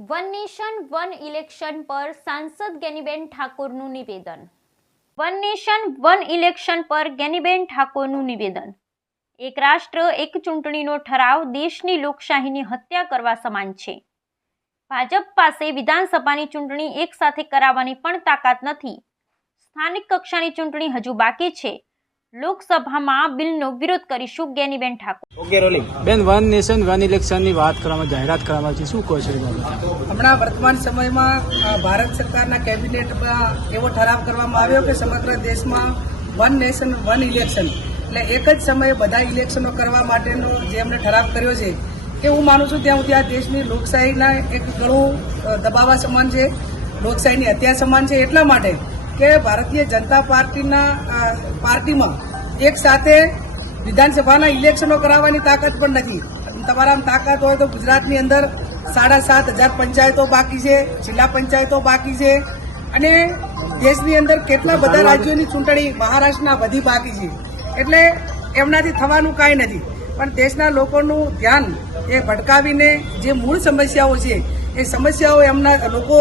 One nation one election પર સાંસદ ગેનીબેન ઠાકોરનું નિવેદન. વન નેશન વન ઇલેક્શન પર ગેનીબેન ઠાકોરનું નિવેદન. એક રાષ્ટ્ર, એક ચૂંટણીનો ઠરાવ દેશની લોકશાહીની હત્યા કરવા સમાન છે. ભાજપ પાસે વિધાનસભાની ચૂંટણી એક સાથે કરાવવાની પણ તાકાત નથી. સ્થાનિક કક્ષાની ચૂંટણી હજુ બાકી છે. લોકસભામાં બિલનો વિરોધ કરીશું ગેનીબેન ઠાકોર. ઓકે રોલિંગ બેન વન નેશન વન ઇલેક્શનની વાત કરવામાં જાહેરાત કરવામાં આવી છે શું કહો છો હમણાં વર્તમાન સમયમાં ભારત સરકારના કેબિનેટમાં એવો ઠરાવ કરવામાં આવ્યો કે સમગ્ર દેશમાં વન નેશન વન ઇલેક્શન. એટલે એક જ સમયે બધા ઇલેક્શનો કરવા માટેનો જે એમણે ઠરાવ કર્યો છે એ હું માનું છું ત્યાં સુધી આ દેશની લોકશાહીના એક ઘણું દબાવા સમાન છે. લોકશાહીની હત્યા સમાન છે એટલા માટે કે ભારતીય જનતા પાર્ટીના પાર્ટીમાં એક સાથે વિધાનસભાના ઇલેક્શનો કરાવવાની તાકાત પણ નથી. તમારામાં તાકાત હોય તો ગુજરાતની અંદર સાડા સાત હજાર પંચાયતો બાકી છે જિલ્લા પંચાયતો બાકી છે અને દેશની અંદર કેટલા બધા રાજ્યોની ચૂંટણી મહારાષ્ટ્રના બધી બાકી છે. એટલે એમનાથી થવાનું કાંઈ નથી. પણ દેશના લોકોનું ધ્યાન એ ભટકાવીને જે મૂળ સમસ્યાઓ છે એ સમસ્યાઓ એમના લોકો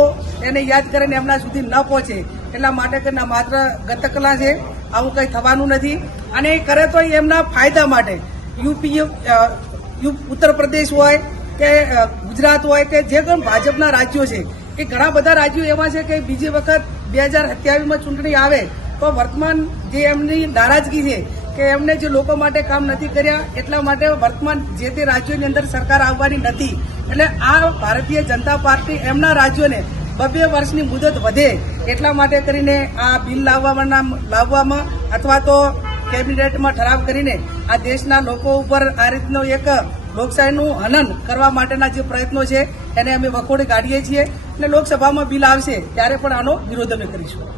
એને યાદ કરીને એમના સુધી ન પહોંચે. એટલા માટે કરીને માત્ર ગતકલા છે, આવું કંઈ થવાનું નથી. અને એ કરે તો એમના ફાયદા માટે. યુપી ઉત્તર પ્રદેશ હોય કે ગુજરાત હોય કે જે પણ ભાજપના રાજ્યો છે, એ ઘણા બધા રાજ્યો એવા છે કે બીજી વખત બે હજાર સત્યાવીસમાં ચૂંટણી આવે, તો વર્તમાન જે એમની નારાજગી છે, કે એમને જે લોકો માટે કામ નથી કર્યા, એટલા માટે વર્તમાન જે તે રાજ્યોની અંદર સરકાર આવવાની નથી. એટલે આ ભારતીય જનતા પાર્ટી એમના રાજ્યોને બબે વર્ષની મુદત વધે એટલા માટે કરીને આ બિલ લાવવામાં લાવવામાં અથવા તો કેબિનેટમાં ઠરાવ કરીને આ દેશના લોકો ઉપર આ રીતનો એક લોકશાહીનું હનન કરવા માટેના જે પ્રયત્નો છે, એને અમે વખોડી કાઢીએ છીએ અને લોકસભામાં બિલ આવશે ત્યારે પણ આનો વિરોધ અમે કરીશું.